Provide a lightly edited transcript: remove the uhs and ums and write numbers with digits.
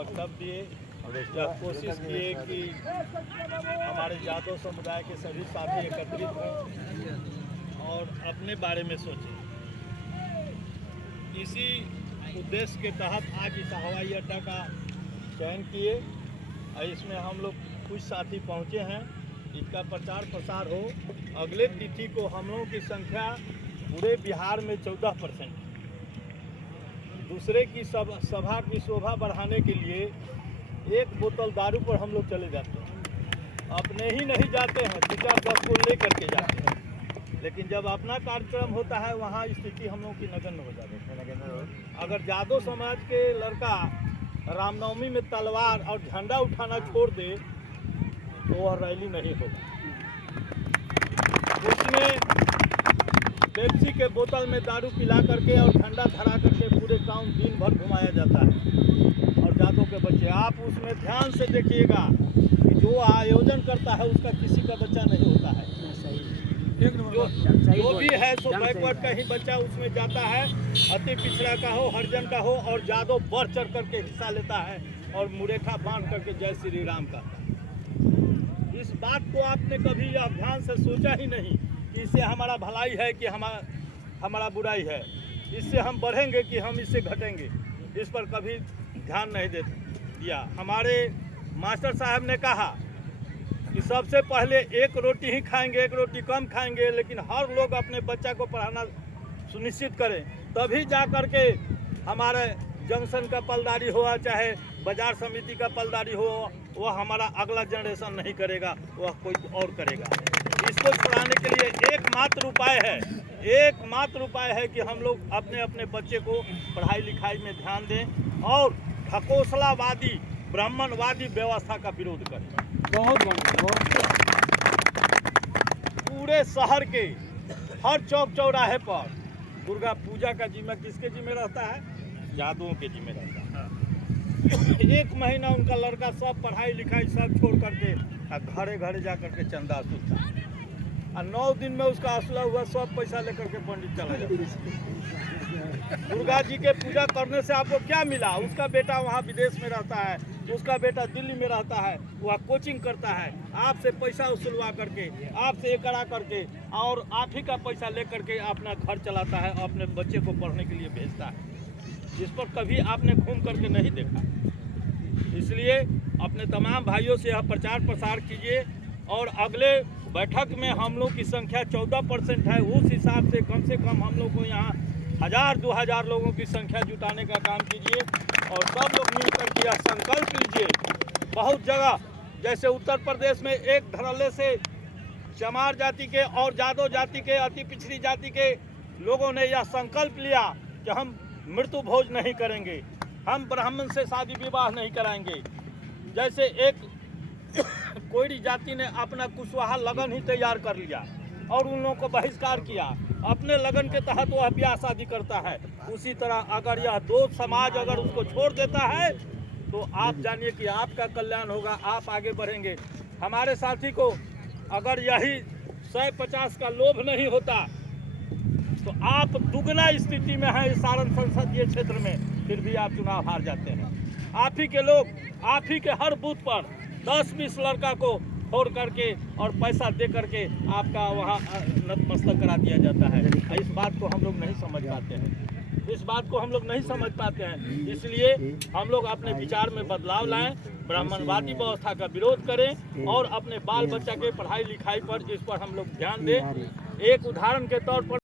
वक्तव्य दिए, जब कोशिश किए कि हमारे यादव समुदाय के सभी साथी एकत्रित हों और अपने बारे में सोचें। इसी उद्देश्य के तहत आज इस हवाई अड्डा का चयन किए और इसमें हम लोग कुछ साथी पहुँचे हैं। इसका प्रचार प्रसार हो। अगले तिथि को हम लोगों की संख्या पूरे बिहार में 14%। दूसरे की सभा की शोभा बढ़ाने के लिए 1 बोतल दारू पर हम लोग चले जाते हैं। अपने ही नहीं जाते हैं, 2-4-10 को ले करके जाते हैं। लेकिन जब अपना कार्यक्रम होता है वहाँ स्थिति हम लोगों की नगण्य हो जाती है। अगर यादव समाज के लड़का रामनवमी में तलवार और झंडा उठाना छोड़ दे तो वह रैली नहीं होगा। उसमें पेप्सी के बोतल में दारू पिला करके और ठंडा धरा करके पूरे गांव दिन भर घुमाया जाता है। और यादव के बच्चे, आप उसमें ध्यान से देखिएगा कि जो आयोजन करता है उसका किसी का बच्चा नहीं होता है। जो भी है सो बैकवर्ड का ही बच्चा उसमें जाता है। अति पिछड़ा का हो, हरिजन का हो, और यादव बढ़ चढ़ करके हिस्सा लेता है और मुरेठा बांध करके जय श्री राम का। इस बात को आपने कभी ध्यान से सोचा ही नहीं कि इससे हमारा भलाई है कि हमारा बुराई है, इससे हम बढ़ेंगे कि हम इससे घटेंगे। इस पर कभी ध्यान नहीं दिया। हमारे मास्टर साहब ने कहा कि सबसे पहले 1 रोटी ही खाएंगे, 1 रोटी कम खाएंगे, लेकिन हर लोग अपने बच्चा को पढ़ाना सुनिश्चित करें। तभी जा कर के हमारे जंक्शन का पलदारी हुआ, चाहे बाजार समिति का पलदारी हो, वह हमारा अगला जनरेशन नहीं करेगा, वह कोई और करेगा। इसको छुड़ाने के लिए एकमात्र उपाय है कि हम लोग अपने अपने बच्चे को पढ़ाई लिखाई में ध्यान दें और ढकोसलावादी ब्राह्मणवादी व्यवस्था का विरोध करें। बहुत पूरे शहर के हर चौक चौराहे पर दुर्गा पूजा का जिम्मा किसके जिम्मे रहता है? यादवों के जिम्मे रहता है। 1 महीना उनका लड़का सब पढ़ाई लिखाई सब छोड़ करके घरे घरे जा करके चंदा सूखता है और 9 दिन में उसका असला हुआ सब पैसा लेकर के पंडित चला जाता है। दुर्गा जी के पूजा करने से आपको क्या मिला? उसका बेटा वहाँ विदेश में रहता है, उसका बेटा दिल्ली में रहता है, वह कोचिंग करता है, आपसे पैसा वसूलवा करके, आपसे ये करा करके और आप ही का पैसा ले करके अपना घर चलाता है, अपने बच्चे को पढ़ने के लिए भेजता है। इस पर कभी आपने घूम करके नहीं देखा। इसलिए अपने तमाम भाइयों से यह प्रचार प्रसार कीजिए और अगले बैठक में हम लोग की संख्या 14% है। उस हिसाब से कम हम लोग को यहाँ 1000-2000 लोगों की संख्या जुटाने का काम कीजिए और सब लोग मिलकर के यह संकल्प लीजिए। बहुत जगह जैसे उत्तर प्रदेश में एक धड़ल्ले से चमार जाति के और यादव जाति के, अति पिछड़ी जाति के लोगों ने यह संकल्प लिया कि हम मृत्यु भोज नहीं करेंगे, हम ब्राह्मण से शादी विवाह नहीं कराएंगे। जैसे एक कोयरी जाति ने अपना कुशवाहा लगन ही तैयार कर लिया और उन लोगों को बहिष्कार किया, अपने लगन के तहत वह ब्याह शादी करता है। उसी तरह अगर यह 2 समाज अगर उसको छोड़ देता है तो आप जानिए कि आपका कल्याण होगा, आप आगे बढ़ेंगे। हमारे साथी को अगर यही 150 का लोभ नहीं होता तो आप दुगना स्थिति में हैं। सारण संसदीय क्षेत्र में फिर भी आप चुनाव हार जाते हैं। आप ही के लोग, आप ही के हर बूथ पर 10-20 लड़का को फोड़ करके और पैसा दे करके आपका वहाँ नतमस्तक करा दिया जाता है। इस बात को हम लोग नहीं समझ पाते हैं। इसलिए हम लोग अपने विचार में बदलाव लाएं, ब्राह्मणवादी व्यवस्था का विरोध करें और अपने बाल बच्चा के पढ़ाई लिखाई पर इस पर हम लोग ध्यान दें। एक उदाहरण के तौर पर